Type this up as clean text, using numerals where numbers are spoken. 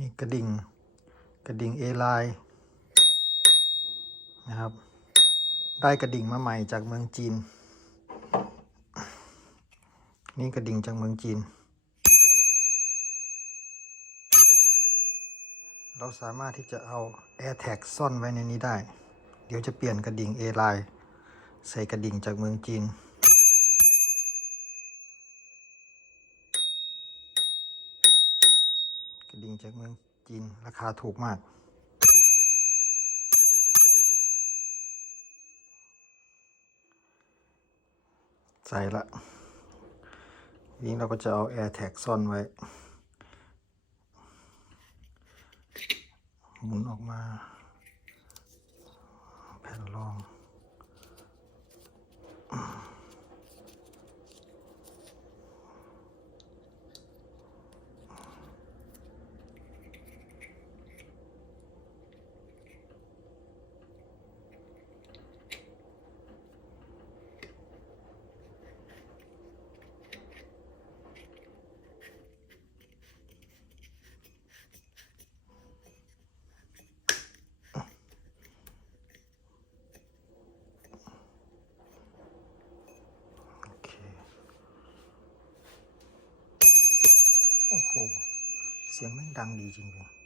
นี่กระดิ่งเอไลน์นะครับได้กระดิ่งมาใหม่จากเมืองจีนนี่กระดิ่งจากเมืองจีนเราสามารถที่จะเอา AirTag ซ่อนไว้ในนี้ได้เดี๋ยวจะเปลี่ยนกระดิ่ง A-Line ใส่กระดิ่งจากเมืองจีนกระดิ่งจากเมืองจีนราคาถูกมากใส่ละนี้เราก็จะเอา AirTag ซ่อนไว้หมุนออกมาแผ่นรองโอ้โหเสียงแม่งดังดีจริงเลย